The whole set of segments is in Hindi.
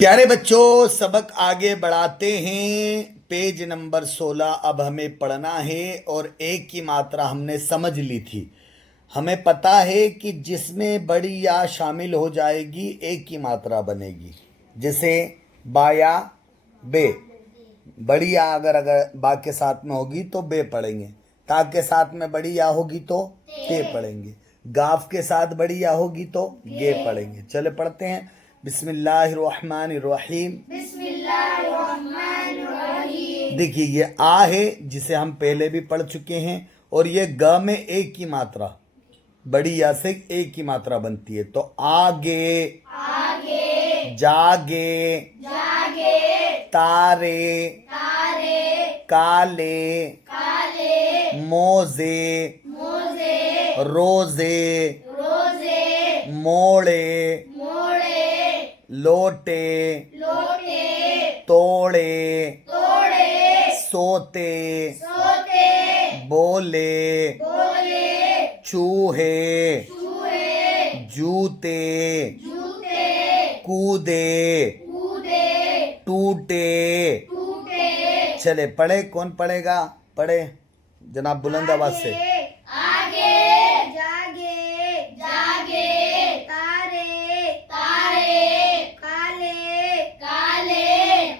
प्यारे बच्चों, सबक आगे बढ़ाते हैं। पेज नंबर 16 अब हमें पढ़ना है और एक की मात्रा हमने समझ ली थी। हमें पता है कि जिसमें बड़ी या शामिल हो जाएगी एक की मात्रा बनेगी। जैसे बाया बे, बड़ी या अगर बा के साथ में होगी तो बे पढ़ेंगे। ता के साथ में बड़ी या होगी तो ते पढ़ेंगे। गाफ के साथ बड़ी या होगी तो गे पढ़ेंगे। चले पढ़ते हैं। बिस्मिल्लाहिर्रहमानिर्रहीम। देखिए ये आ है जिसे हम पहले भी पढ़ चुके हैं, और ये ग में एक की मात्रा, बड़ी या से एक की मात्रा बनती है। तो आगे, जागे, तारे, काले, मोजे, रोजे, मोड़े, लोटे, तोड़े, सोते, बोले, चूहे, जूते, कूदे, टूटे। चले पढ़े, कौन पढ़ेगा? पढ़े जनाब बुलंद आवाज से। आगे, जागे, जागे, तारे, तारे, काले, काले,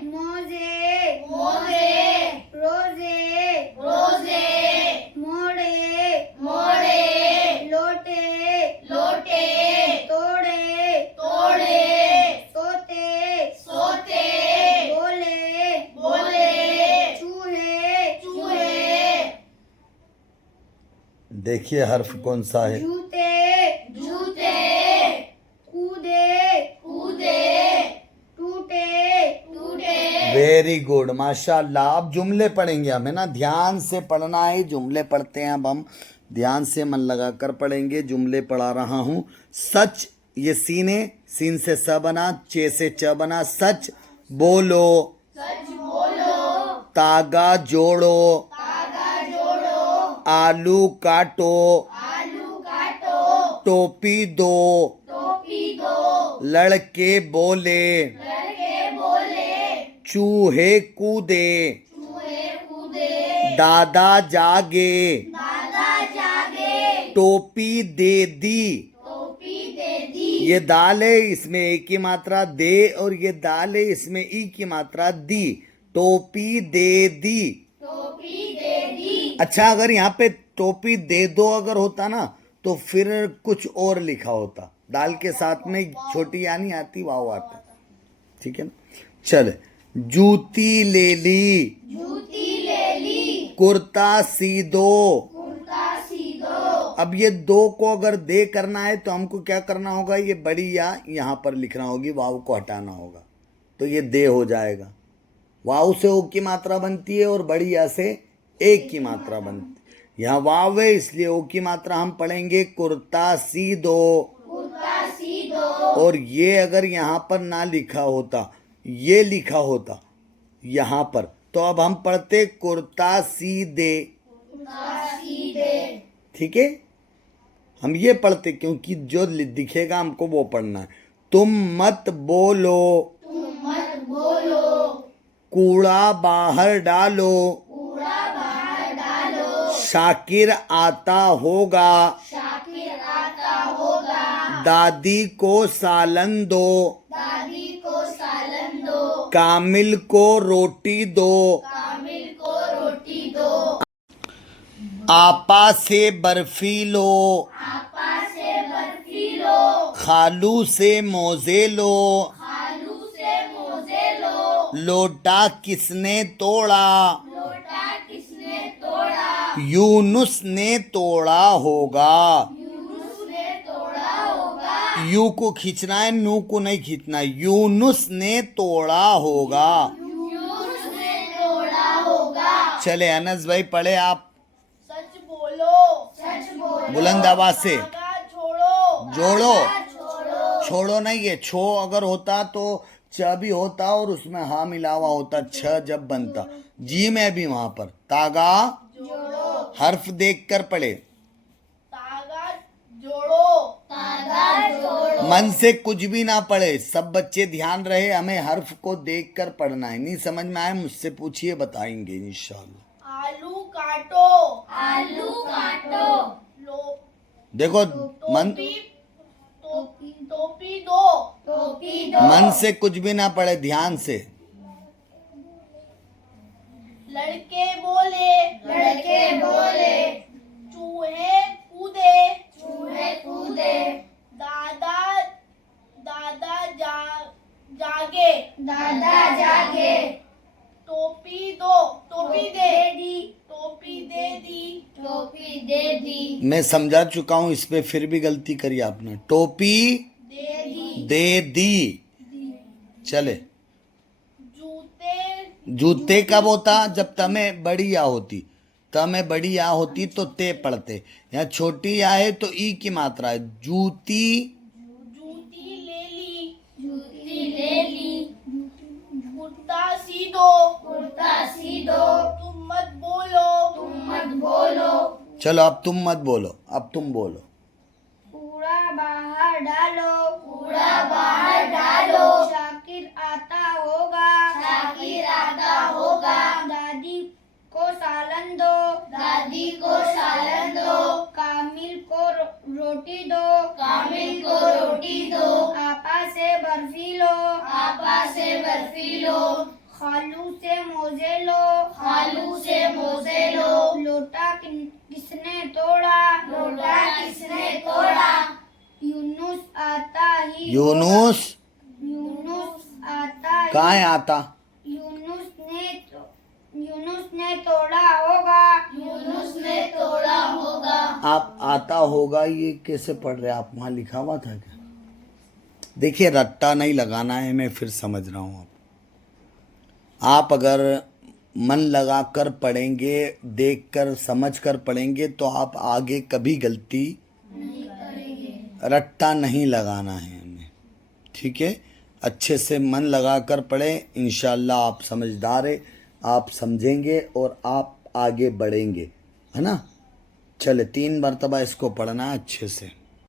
मोजे, मोजे, रोजे, रोजे, मोड़े, मोड़े, लोटे, लोटे, तोड़े, तोड़े, सोते, सोते, बोले, बोले, चूहे, चूहे। देखिए हर्फ कौन सा है? जूते, जूते, कूदे, कूदे, टूटे, टूटे। वेरी गुड, माशाल्लाह। अब जुमले पढ़ेंगे हमें ना, ध्यान से पढ़ना है। जुमले पढ़ते हैं अब हम, ध्यान से मन लगा कर पढ़ेंगे। जुमले पढ़ा रहा हूँ। सच, ये सीन है, सीन से स बना, चे से च बना। सच बोलो, सच बोलो, तागा जोड़ो, धागा जोड़ो, आलू काटो, आलू काटो, टोपी दो, टोपी दो, लड़के बोले, लड़के बोले, चूहे कूदे, चूहे कूदे, दादा जागे, दादा जागे, टोपी दे दी। टोपी दे दी। ये दाल है, इसमें एक की मात्रा दे, और ये दाल है, इसमें ई की मात्रा दी। टोपी दे दी। टोपी दे दी। अच्छा, अगर यहाँ पे टोपी दे दो अगर होता ना, तो फिर कुछ और लिखा होता। दाल के साथ में छोटी या नहीं आती, वाव आता। ठीक है ना? चल, जूती ले ली, जूती ले ली, कुर्ता सी दो। कुर्ता सी दो। अब ये दो को अगर दे करना है तो हमको क्या करना होगा? ये बड़ी या यहाँ पर लिखना होगी, वाव को हटाना होगा, तो ये दे हो जाएगा। वाव से ओ की मात्रा बनती है और बड़ी या से एक की मात्रा बनती है। यहाँ वाव है इसलिए ओ की मात्रा हम पढ़ेंगे कुर्ता सी दो। कुर्ता सी दो। और ये अगर यहाँ पर ना लिखा होता, ये लिखा होता यहाँ पर, तो अब हम पढ़ते कुर्ता सी दे। कुर्ता सी दे। ठीक है, हम ये पढ़ते क्योंकि जो दिखेगा हमको वो पढ़ना है। तुम मत बोलो, तुम मत बोलो, कूड़ा बाहर डालो, कूड़ा बाहर डालो, शाकिर आता होगा, शाकिर आता होगा, दादी को सालन दो, दादी को सालन दो, कामिल को रोटी दो, कामिल को रोटी दो, आपा से बर्फी लो, आपा से बर्फी लो, खालू से मोजे लो, खालू से मोजे लो, लोटा किसने तोड़ा, लोटा किसने तोड़ा, यूनुस ने तोड़ा होगा। यूनुस ने तोड़ा होगा, यू को खींचना है, नू को नहीं खींचना। यूनुस ने तोड़ा होगा। यूनुस ने तोड़ा होगा। चले अनस भाई पढ़े आप सच बोलो, सच बोलो, बुलंद आवाज से। धागा छोड़ो, जोड़ो, धागा छोड़ो, छोड़ो नहीं, है छो अगर होता तो च भी होता और उसमें हा मिलावा होता, छ जब बनता। जी में भी वहां पर तागा जोड़ो, हर्फ देख कर पढ़े। धागा जोड़ो, धागा मन से कुछ भी ना पढ़े। सब बच्चे ध्यान रहे, हमें हर्फ को देखकर पढ़ना है। नहीं समझ में आए मुझसे पूछिए, बताएंगे इंशाल्लाह। आलू काटो, आलू काटो। लो देखो मन टोपी दो, टोपी दो। मन से कुछ भी ना पढ़े, ध्यान से। लड़के बोले, लड़के बोले। चूहे कूदे, चूहे कूदे। दादा दादा जागे, दादा जागे। टोपी दो, टोपी दे दी, टोपी दे दी, टोपी दे दी। मैं समझा चुका हूँ, इस पे फिर भी गलती करी आपने। टोपी दे दी, दे दी। चले। जूते जूते कब होता? जब तमें बड़ी या होती। तमें बड़ी या होती तो ते पढ़ते। यहाँ छोटी या है तो ई की मात्रा है। जूती जूती ले ली, जूती ले ली। कुर्ता सी दो, कुर्ता सी दो। तुम मत बोलो, तुम मत बोलो। चलो अब तुम मत बोलो, अब तुम बोलो। कूड़ा बाहर डालो, कूड़ा बाहर डालो। शाकिर आता होगा, शाकिर आता होगा। दादी को सालन दो, दादी को सालन दो। कामिल को रोटी दो, कामिल को रोटी दो। आपा से बर्फी लो, आपा से बर्फी लो। खालू से मोजे लो, खालू से मोजे लो। लोटा किसने तोड़ा, लोटा किसने तोड़ा। यूनुस आता ही यूनुस यूनुस आता ही कहाँ है आता? यूनुस ने तोड़ा होगा, यूनुस ने तोड़ा होगा। आप आता होगा ये कैसे पढ़ रहे हैं आप? वहाँ लिखा हुआ था क्या? देखिए रट्टा नहीं लगाना है, मैं फिर समझ रहा हूँ। आप अगर मन लगा कर पढ़ेंगे, देख कर समझ कर पढ़ेंगे तो आप आगे कभी गलती नहीं करेंगे। रट्टा नहीं लगाना है हमें, ठीक है? अच्छे से मन लगा कर पढ़ें, इंशाल्लाह आप समझदार है, आप समझेंगे और आप आगे बढ़ेंगे, है ना? चले 3 मरतबा इसको पढ़ना है अच्छे से।